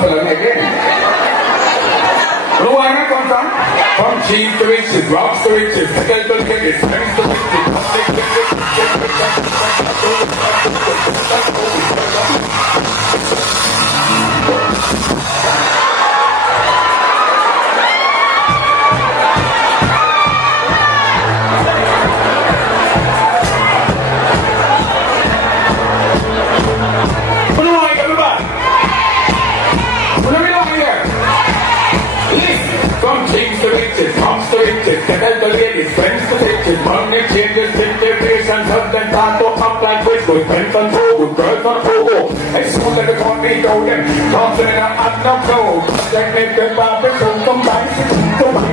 for the again. Who are you come from? From cheese to riches, rocks to riches, pickle to riches, friends to riches, public to money changes, situations, husband, tato, up like this, with pens and food, birds on food. As soon as the economy go, then confident I'm not cold. Like make the barbecue, come back, come back.